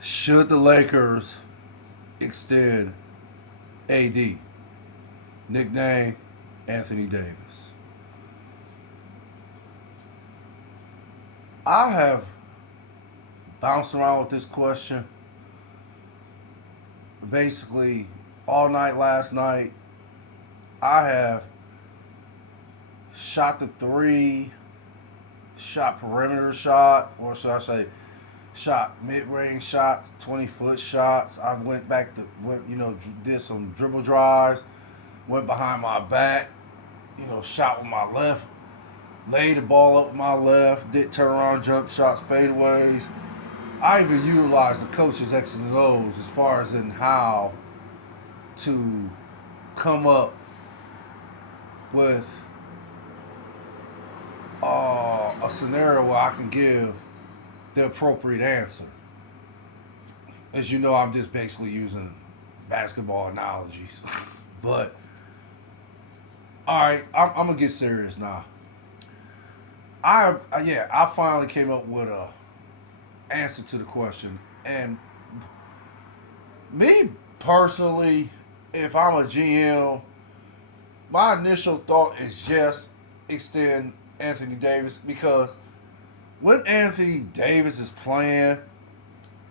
Should the Lakers extend AD? Nickname Anthony Davis. I have bounced around with this question basically all night last night. I have shot the three, shot perimeter shot, or should I say, shot mid range shots, 20-foot shots. I did some dribble drives, went behind my back, shot with my left, laid the ball up with my left, did turn around jump shots, fadeaways. I even utilized the coach's X's and O's as far as in how to come up with a scenario where I can give the appropriate answer. As you know, I'm just basically using basketball analogies. But, all right, I'm going to get serious now. I finally came up with a answer to the question. And me personally, if I'm a GM, my initial thought is just extend Anthony Davis because when Anthony Davis is playing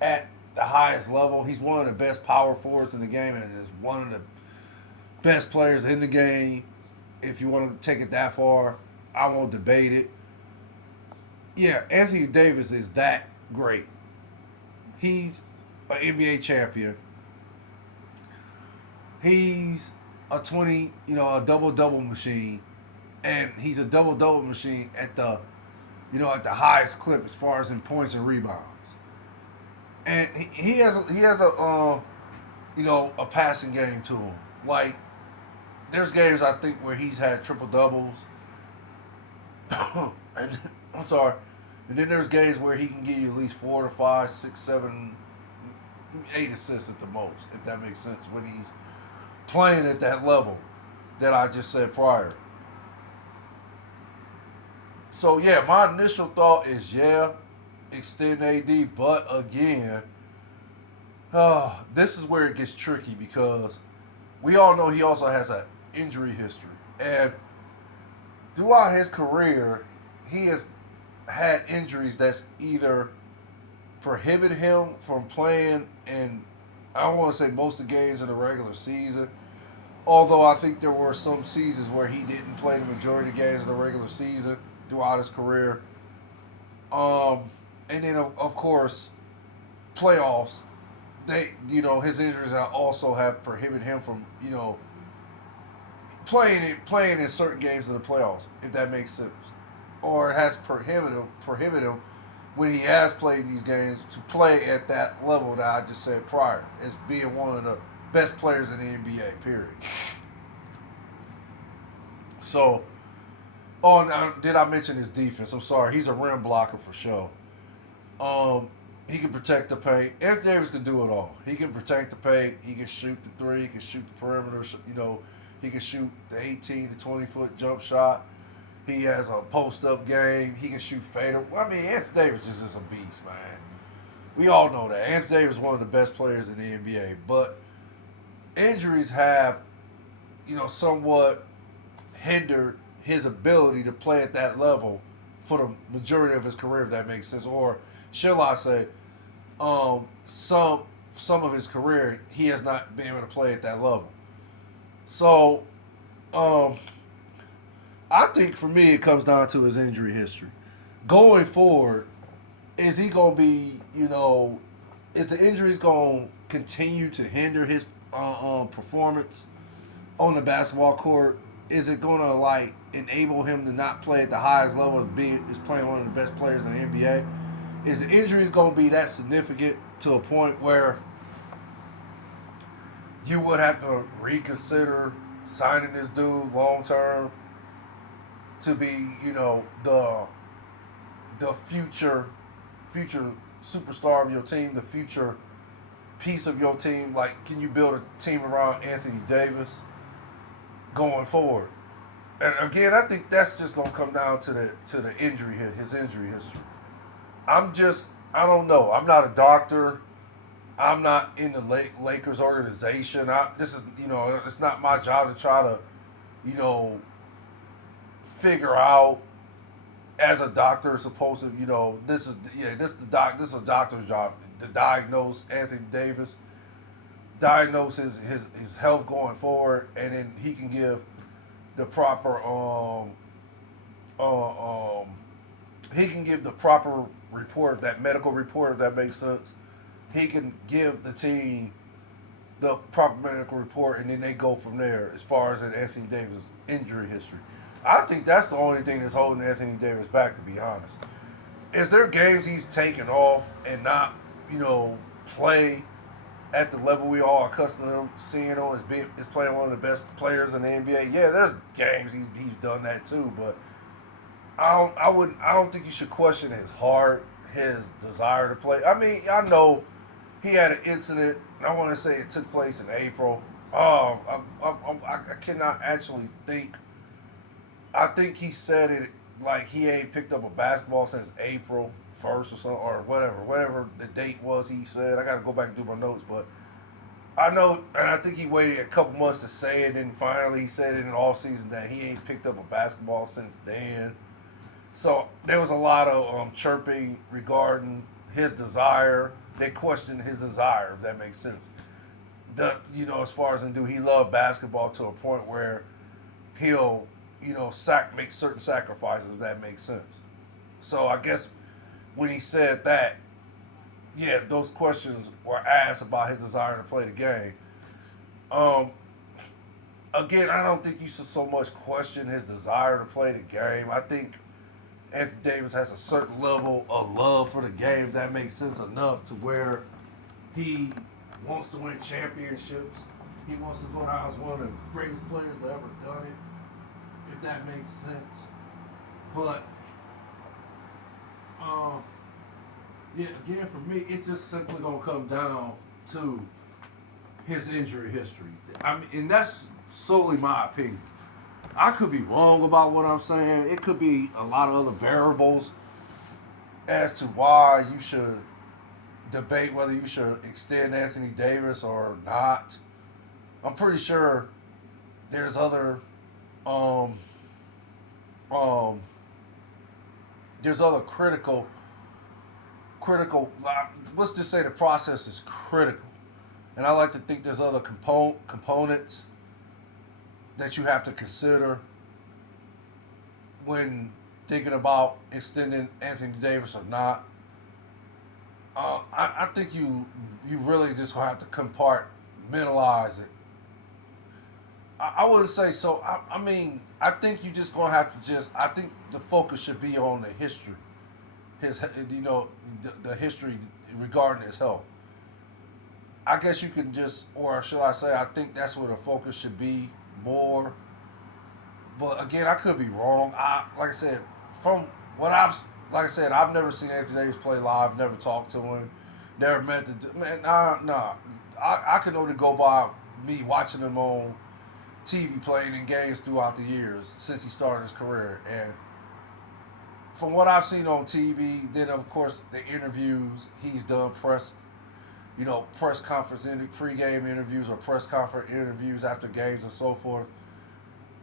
at the highest level, he's one of the best power forwards in the game and is one of the best players in the game. If you want to take it that far, I won't debate it. Yeah, Anthony Davis is that great. He's an NBA champion. He's a double double machine, and he's a double double machine at the highest clip as far as in points and rebounds. And he has a passing game to him. Like there's games I think where he's had triple doubles, and I'm sorry, and then there's games where he can give you at least 4 to 5, 6, 7, 8 assists at the most, if that makes sense. When he's playing at that level that I just said prior. So yeah, my initial thought is extend AD, but again, this is where it gets tricky because we all know he also has an injury history, and throughout his career, he has had injuries that's either prohibited him from playing in I don't want to say most of the games in the regular season. Although I think there were some seasons where he didn't play the majority of games in the regular season throughout his career. And then of course, playoffs. His injuries also have prohibited him from playing in certain games in the playoffs, if that makes sense, or it has prohibited him when he has played these games to play at that level that I just said prior, as being one of the best players in the NBA. Period. So, did I mention his defense? I'm sorry, he's a rim blocker for sure. He can protect the paint. Anthony Davis can do it all. He can protect the paint. He can shoot the three. He can shoot the perimeter. He can shoot the 18 to 20-foot jump shot. He has a post-up game. He can shoot fader. I mean, Anthony Davis just is a beast, man. We all know that. Anthony Davis is one of the best players in the NBA. But injuries have, somewhat hindered his ability to play at that level for the majority of his career, if that makes sense. Or shall I say, some of his career he has not been able to play at that level. So, I think for me it comes down to his injury history. Going forward, is he gonna be, is the injuries gonna continue to hinder his performance on the basketball court? Is it gonna enable him to not play at the highest level as playing one of the best players in the NBA? Is the injuries gonna be that significant to a point where you would have to reconsider signing this dude long term to be, the future superstar of your team, the future piece of your team? Like, can you build a team around Anthony Davis going forward? And again, I think that's just gonna come down to the injury his injury history. I don't know. I'm not a doctor. I'm not in the Lakers organization. This is, it's not my job to try to, you know, figure out as a doctor is supposed to, this is a doctor's job to diagnose Anthony Davis, diagnose his health going forward, and then he can give the proper uh, um he can give the proper report, that medical report, if that makes sense. He can give the team the proper medical report, and then they go from there as far as an Anthony Davis injury history. I think that's the only thing that's holding Anthony Davis back, to be honest. Is there games he's taken off and not, play at the level we all accustomed to seeing him as playing one of the best players in the NBA? Yeah, there's games he's done that too, but I don't think you should question his heart, his desire to play. I mean, I know he had an incident. I want to say it took place in April. Oh, I cannot actually think. I think he said it like he ain't picked up a basketball since April 1st or something, or whatever the date was. He said, I got to go back and do my notes, but I know, and I think he waited a couple months to say it, and finally he said it in the off season that he ain't picked up a basketball since then. So there was a lot of chirping regarding his desire. They questioned his desire, if that makes sense. As far as do he love basketball to a point where he'll, make certain sacrifices, if that makes sense. So I guess when he said that, yeah, those questions were asked about his desire to play the game. Um, Again, I don't think you should so much question his desire to play the game. I think Anthony Davis has a certain level of love for the game, if that makes sense, enough to where he wants to win championships. He wants to go down as one of the greatest players that ever done it, if that makes sense. But, yeah, again, for me, it's just simply going to come down to his injury history. I mean, and that's solely my opinion. I could be wrong about what I'm saying. It could be a lot of other variables as to why you should debate whether you should extend Anthony Davis or not. I'm pretty sure there's other um um there's other critical let's just say the process is critical. And I like to think there's other components that you have to consider when thinking about extending Anthony Davis or not. I think you really just have to compartmentalize it. I wouldn't say so. I mean, I think you just gonna have to I think the focus should be on the history, his the history regarding his health. I guess you can just, or should I say, I think that's where the focus should be more. But again, I could be wrong. Like I said, from what like I said, I've never seen Anthony Davis play live. Never talked to him. Never met the man. Nah. I can only go by me watching him on TV playing in games throughout the years since he started his career. And from what I've seen on TV, then of course the interviews he's done, press conference, pre-game interviews or press conference interviews after games and so forth.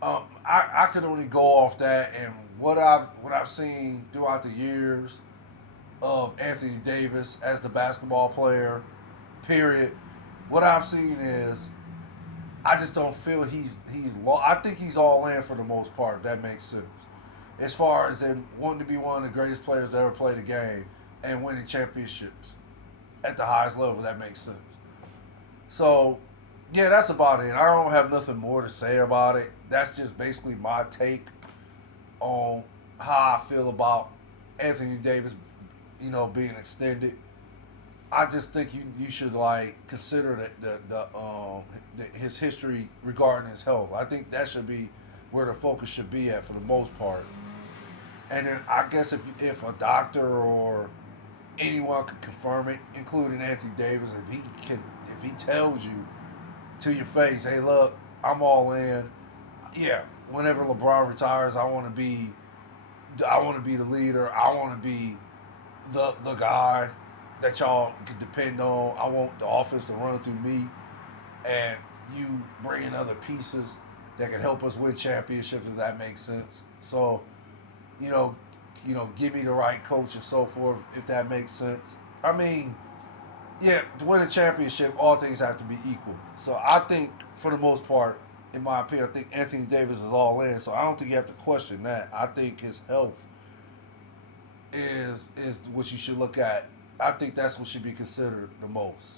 I can only go off that and what I've seen throughout the years of Anthony Davis as the basketball player. Period. What I've seen is I just don't feel he's low. I think he's all in for the most part. If that makes sense. As far as him wanting to be one of the greatest players to ever play the game and winning championships at the highest level, that makes sense. So, yeah, that's about it. I don't have nothing more to say about it. That's just basically my take on how I feel about Anthony Davis, being extended. I just think you should consider his history regarding his health. I think that should be where the focus should be at for the most part. And then I guess if a doctor or anyone could confirm it, including Anthony Davis, if he tells you to your face, hey, look, I'm all in. Yeah, whenever LeBron retires, I want to be the leader. I want to be the guy. that y'all can depend on. I want the offense to run through me, and you bring in other pieces that can help us win championships if that makes sense. So, you know, give me the right coach and so forth if that makes sense. I mean, yeah, to win a championship, all things have to be equal. So I think, for the most part, in my opinion, I think Anthony Davis is all in. So I don't think you have to question that. I think his health is what you should look at. I think that's what should be considered the most.